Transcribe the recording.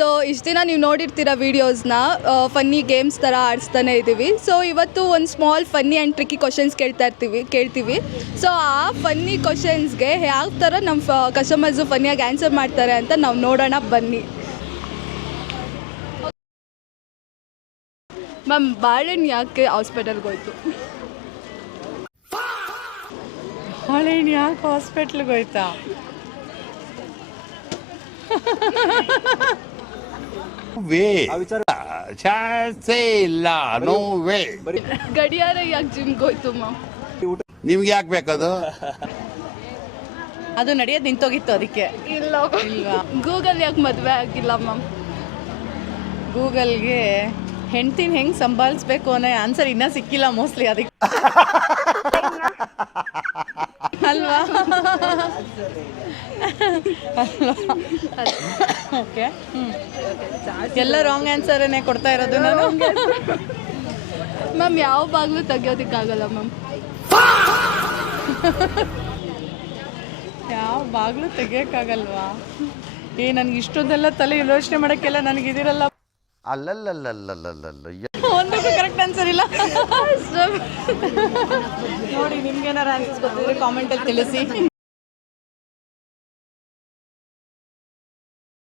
So ಇಷ್ಟು ದಿನ ನೀವು ನೋಡಿರ್ತೀರ ವೀಡಿಯೋಸ್ನ, ಫನ್ನಿ ಗೇಮ್ಸ್ ಥರ ಆಡಿಸ್ತಾನೆ ಇದ್ದೀವಿ. ಸೊ ಇವತ್ತು ಒಂದು small funny and tricky questions ಕೇಳ್ತೀವಿ. ಸೊ ಆ ಫನ್ನಿ ಕ್ವಶನ್ಸ್ಗೆ ಯಾವ ಥರ ನಮ್ಮ ಕಸ್ಟಮರ್ಸು ಫನ್ನಿಯಾಗಿ ಆನ್ಸರ್ ಮಾಡ್ತಾರೆ ಅಂತ ನಾವು ನೋಡೋಣ ಬನ್ನಿ. ಮ್ಯಾಮ್, ಬಾಳೆಹಣ್ಣು ಯಾಕೆ ಹಾಸ್ಪಿಟಲ್ಗೆ ಹೋಯ್ತು? ಬಾಳೆಹಣ್ಣು ಯಾಕೆ ಹಾಸ್ಪಿಟ್ಲಿಗೆ ಹೋಯ್ತಾ? ಗಡಿಯಾರ ಯಾಕೆ ಜಿಮ್ಗೆ ಹೋಯ್ತು ಮ್ಯಾಮ್? ನಿಮ್ಗೆ ಯಾಕೆ ಬೇಕದು? ಅದು ನಡೆಯೋದು ನಿಂತೋಗಿತ್ತು ಅದಕ್ಕೆ. ಇಲ್ವಾ? ಗೂಗಲ್ ಯಾಕೆ ಮದುವೆ ಆಗಿಲ್ಲ ಮ್ಯಾಮ್? ಗೂಗಲ್ಗೆ ಹೆಂಡ್ತಿನ ಹೆಂಗೆ ಸಂಭಾಳಿಸ್ಬೇಕು ಅನ್ನೋ ಆನ್ಸರ್ ಇನ್ನೂ ಸಿಕ್ಕಿಲ್ಲ ಮೋಸ್ಟ್ಲಿ ಅದಕ್ಕೆ. ಅಲ್ವಾ? ಓಕೆ, ಎಲ್ಲ ರಾಂಗ್ ಆನ್ಸರನ್ನೇ ಕೊಡ್ತಾ ಇರೋದು ನಾನು. ಮ್ಯಾಮ್, ಯಾವ ಬಾಗಿಲು ತೆಗಿಯೋದಕ್ಕಾಗಲ್ಲ ಮ್ಯಾಮ್? ಯಾವ ಬಾಗಿಲು ತೆಗಿಯೋಕ್ಕಾಗಲ್ವಾ? ನನಗೆ ಇಷ್ಟೊಂದೆಲ್ಲ ತಲೆ ಯೋಚನೆ ಮಾಡೋಕ್ಕೆಲ್ಲ ನನಗಿದಿರಲ್ಲ. ಒಂದಕ್ಕೂ ಕರೆಕ್ಟ್ ಆನ್ಸರ್ ಇಲ್ಲ. ನೋಡಿ, ನಿಮ್ಗೇನಾರು ಆನ್ಸರ್ಸ್ ಗೊತ್ತಿದ್ರೆ ಕಾಮೆಂಟಲ್ಲಿ ತಿಳಿಸಿ.